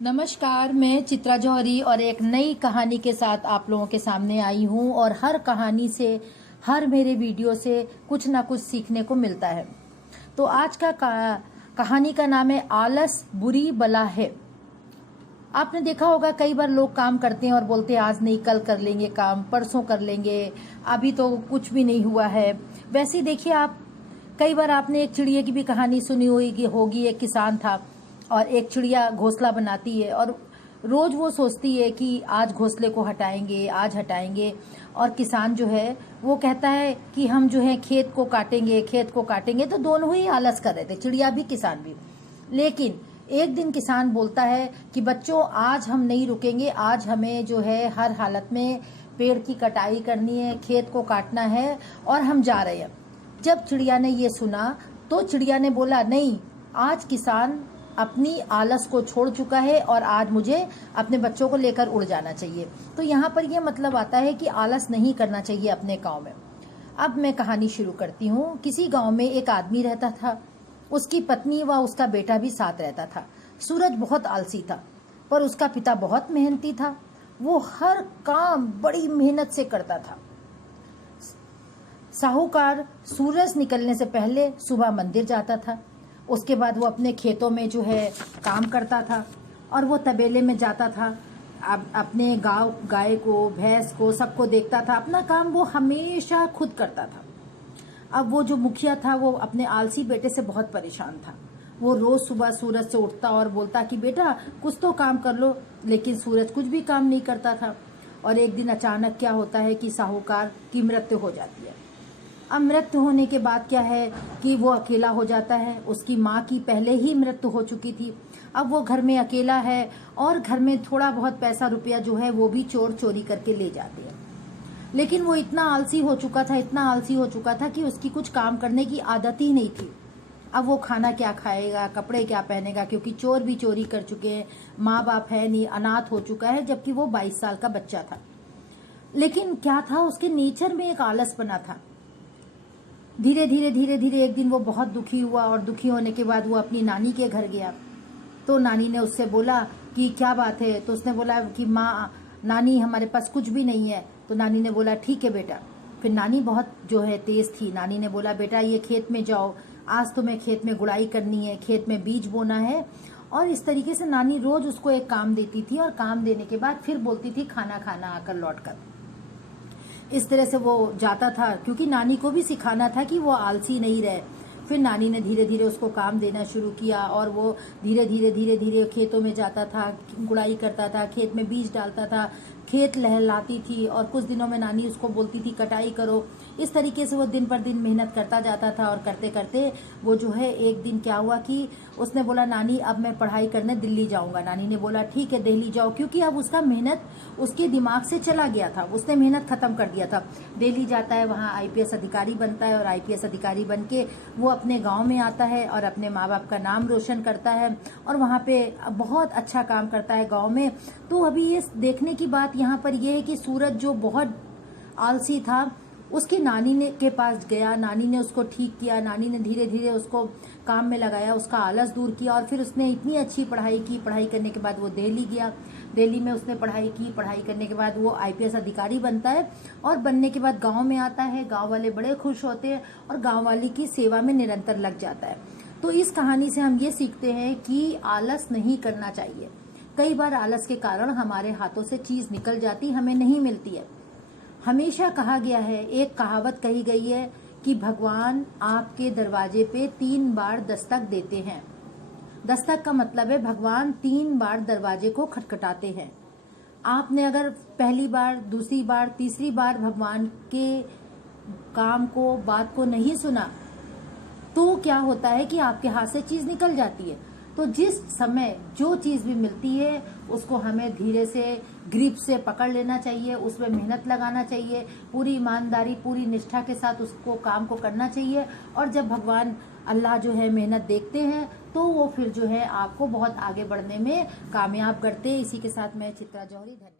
नमस्कार, मैं चित्रा जौहरी और एक नई कहानी के साथ आप लोगों के सामने आई हूँ। और हर कहानी से, हर मेरे वीडियो से कुछ ना कुछ सीखने को मिलता है। तो आज का कहानी का नाम है आलस बुरी बला है। आपने देखा होगा कई बार लोग काम करते हैं और बोलते हैं आज नहीं, कल कर लेंगे काम, परसों कर लेंगे, अभी तो कुछ भी नहीं हुआ है। वैसे ही देखिए, आप कई बार आपने एक चिड़िया की भी कहानी सुनी होगी। एक किसान था और एक चिड़िया घोंसला बनाती है और रोज वो सोचती है कि आज घोंसले को हटाएंगे, आज हटाएंगे। और किसान जो है वो कहता है कि हम जो है खेत को काटेंगे। तो दोनों ही आलस कर रहे थे, चिड़िया भी किसान भी। लेकिन एक दिन किसान बोलता है कि बच्चों, आज हम नहीं रुकेंगे, आज हमें जो है हर हालत में पेड़ की कटाई करनी है, खेत को काटना है और हम जा रहे हैं। जब चिड़िया ने ये सुना तो चिड़िया ने बोला, नहीं, आज किसान अपनी आलस को छोड़ चुका है और आज मुझे अपने बच्चों को लेकर उड़ जाना चाहिए। तो यहाँ पर यह मतलब आता है कि आलस नहीं करना चाहिए अपने गांव में। अब मैं कहानी शुरू करती हूँ। किसी गांव में एक आदमी रहता था, उसकी पत्नी व उसका बेटा भी साथ रहता था। सूरज बहुत आलसी था, पर उसका पिता बहुत मेहनती था। वो हर काम बड़ी मेहनत से करता था। साहूकार सूरज निकलने से पहले सुबह मंदिर जाता था, उसके बाद वो अपने खेतों में जो है काम करता था और वो तबेले में जाता था। अपने गाय को, भैंस को, सबको देखता था। अपना काम वो हमेशा खुद करता था। अब वो जो मुखिया था वो अपने आलसी बेटे से बहुत परेशान था। वो रोज सुबह सूरज से उठता और बोलता कि बेटा कुछ तो काम कर लो, लेकिन सूरज कुछ भी काम नहीं करता था। और एक दिन अचानक क्या होता है कि साहूकार की मृत्यु हो जाती है। अब मृत्यु होने के बाद क्या है कि वो अकेला हो जाता है। उसकी माँ की पहले ही मृत्यु हो चुकी थी। अब वो घर में अकेला है और घर में थोड़ा बहुत पैसा रुपया जो है वो भी चोरी करके ले जाते हैं। लेकिन वो इतना आलसी हो चुका था कि उसकी कुछ काम करने की आदत ही नहीं थी। अब वो खाना क्या खाएगा, कपड़े क्या पहनेगा, क्योंकि चोर भी चोरी कर चुके हैं, माँ बाप है नहीं, अनाथ हो चुका है, जबकि वो 22 साल का बच्चा था। लेकिन क्या था, उसके नेचर में एक आलस बना था। धीरे धीरे एक दिन वो बहुत दुखी हुआ और दुखी होने के बाद वो अपनी नानी के घर गया। तो नानी ने उससे बोला कि क्या बात है। तो उसने बोला कि नानी, हमारे पास कुछ भी नहीं है। तो नानी ने बोला ठीक है बेटा। फिर नानी बहुत जो है तेज थी। नानी ने बोला बेटा ये खेत में जाओ, आज तुम्हें खेत में गुड़ाई करनी है, खेत में बीज बोना है। और इस तरीके से नानी रोज उसको एक काम देती थी और काम देने के बाद फिर बोलती थी खाना खाना आकर लौट कर। इस तरह से वो जाता था, क्योंकि नानी को भी सिखाना था कि वो आलसी नहीं रहे। फिर नानी ने धीरे धीरे उसको काम देना शुरू किया और वो धीरे धीरे खेतों में जाता था, गुड़ाई करता था, खेत में बीज डालता था, खेत लहलाती थी और कुछ दिनों में नानी उसको बोलती थी कटाई करो। इस तरीके से वो दिन पर दिन मेहनत करता जाता था और करते करते वो जो है एक दिन क्या हुआ कि उसने बोला नानी अब मैं पढ़ाई करने दिल्ली जाऊंगा। नानी ने बोला ठीक है दिल्ली जाओ, क्योंकि अब उसका मेहनत उसके दिमाग से चला गया था, उसने मेहनत खत्म कर दिया था। दिल्ली जाता है, वहाँ आईपीएस अधिकारी बनता है और आईपीएस अधिकारी बन के वो अपने गाँव में आता है और अपने माँ बाप का नाम रोशन करता है और वहाँ पे बहुत अच्छा काम करता है गाँव में। तो अभी ये देखने की बात यहाँ पर यह है कि सूरज जो बहुत आलसी था, उसकी नानी ने के पास गया, नानी ने उसको ठीक किया, नानी ने धीरे धीरे उसको काम में लगाया, उसका आलस दूर किया और फिर उसने इतनी अच्छी पढ़ाई की। पढ़ाई करने के बाद वो दिल्ली गया, दिल्ली में उसने पढ़ाई की। पढ़ाई करने के बाद वो आईपीएस अधिकारी बनता है और बनने के बाद गांव में आता है। गांव वाले बड़े खुश होते हैं और गांव वाले की सेवा में निरंतर लग जाता है। तो इस कहानी से हम ये सीखते हैं कि आलस नहीं करना चाहिए। कई बार आलस के कारण हमारे हाथों से चीज निकल जाती, हमें नहीं मिलती है। हमेशा कहा गया है, एक कहावत कही गई है कि भगवान आपके दरवाजे पे 3 बार दस्तक देते हैं। दस्तक का मतलब है भगवान 3 बार दरवाजे को खटखटाते हैं। आपने अगर पहली बार, दूसरी बार, तीसरी बार भगवान के काम को, बात को नहीं सुना, तो क्या होता है कि आपके हाथ से चीज निकल जाती है। तो जिस समय जो चीज भी मिलती है उसको हमें धीरे से, ग्रिप से पकड़ लेना चाहिए, उसमें मेहनत लगाना चाहिए, पूरी ईमानदारी, पूरी निष्ठा के साथ उसको काम को करना चाहिए। और जब भगवान अल्लाह जो है मेहनत देखते हैं तो वो फिर जो है आपको बहुत आगे बढ़ने में कामयाब करते हैं। इसी के साथ मैं चित्रा जौहरी, धन्यवाद।